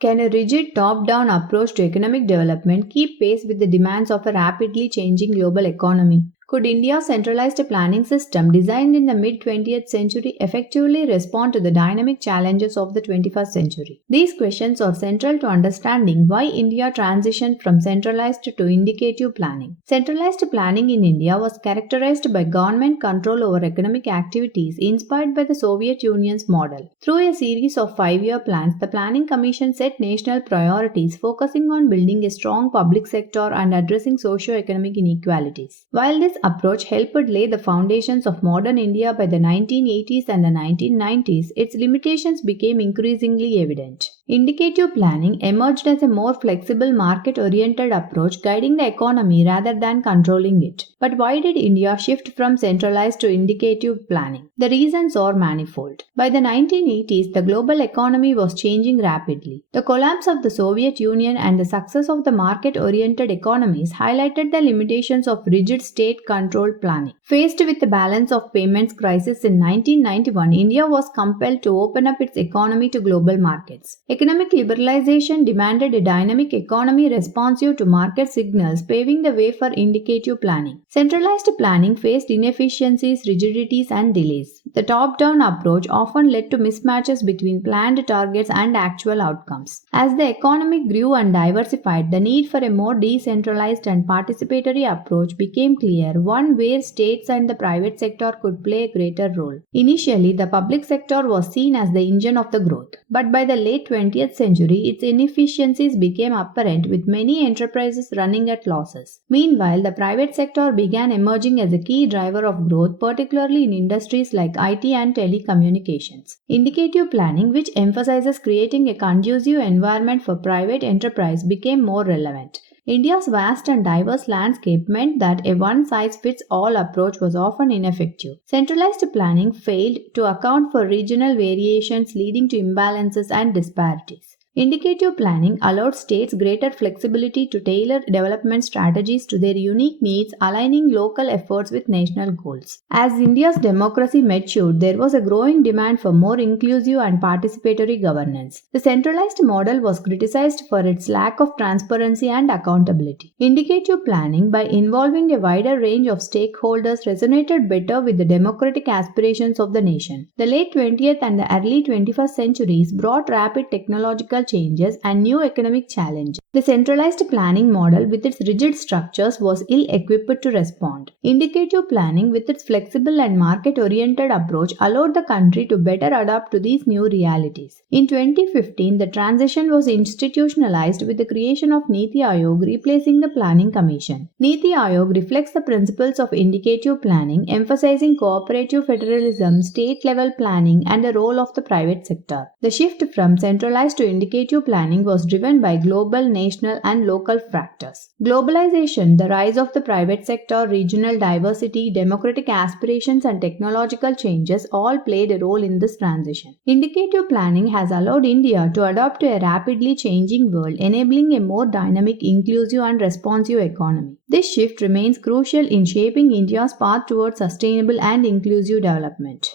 Can a rigid top-down approach to economic development keep pace with the demands of a rapidly changing global economy? Could India's centralized planning system designed in the mid-20th century effectively respond to the dynamic challenges of the 21st century? These questions are central to understanding why India transitioned from centralized to indicative planning. Centralized planning in India was characterized by government control over economic activities inspired by the Soviet Union's model. Through a series of 5-year plans, the Planning Commission set national priorities focusing on building a strong public sector and addressing socio-economic inequalities. While this approach helped lay the foundations of modern India by the 1980s and the 1990s, its limitations became increasingly evident. Indicative planning emerged as a more flexible market-oriented approach guiding the economy rather than controlling it. But why did India shift from centralized to indicative planning? The reasons are manifold. By the 1980s, the global economy was changing rapidly. The collapse of the Soviet Union and the success of the market-oriented economies highlighted the limitations of rigid state-controlled planning. Faced with the balance of payments crisis in 1991, India was compelled to open up its economy to global markets. Economic liberalization demanded a dynamic economy responsive to market signals, paving the way for indicative planning. Centralized planning faced inefficiencies, rigidities, and delays. The top-down approach often led to mismatches between planned targets and actual outcomes. As the economy grew and diversified, the need for a more decentralized and participatory approach became clear, one where states and the private sector could play a greater role. Initially, the public sector was seen as the engine of the growth, but by the late 20th century, its inefficiencies became apparent with many enterprises running at losses. Meanwhile, the private sector began emerging as a key driver of growth, particularly in industries like IT and telecommunications. Indicative planning, which emphasizes creating a conducive environment for private enterprise, became more relevant. India's vast and diverse landscape meant that a one-size-fits-all approach was often ineffective. Centralized planning failed to account for regional variations, leading to imbalances and disparities. Indicative planning allowed states greater flexibility to tailor development strategies to their unique needs, aligning local efforts with national goals. As India's democracy matured, there was a growing demand for more inclusive and participatory governance. The centralized model was criticized for its lack of transparency and accountability. Indicative planning, by involving a wider range of stakeholders, resonated better with the democratic aspirations of the nation. The late 20th and the early 21st centuries brought rapid technological changes and new economic challenges. The centralized planning model with its rigid structures was ill-equipped to respond. Indicative planning with its flexible and market-oriented approach allowed the country to better adapt to these new realities. In 2015, the transition was institutionalized with the creation of Niti Aayog replacing the Planning Commission. Niti Aayog reflects the principles of indicative planning, emphasizing cooperative federalism, state-level planning, and the role of the private sector. The shift from centralized to indicative planning was driven by global, national, and local factors. Globalization, the rise of the private sector, regional diversity, democratic aspirations, and technological changes all played a role in this transition. Indicative planning has allowed India to adapt to a rapidly changing world, enabling a more dynamic, inclusive, and responsive economy. This shift remains crucial in shaping India's path towards sustainable and inclusive development.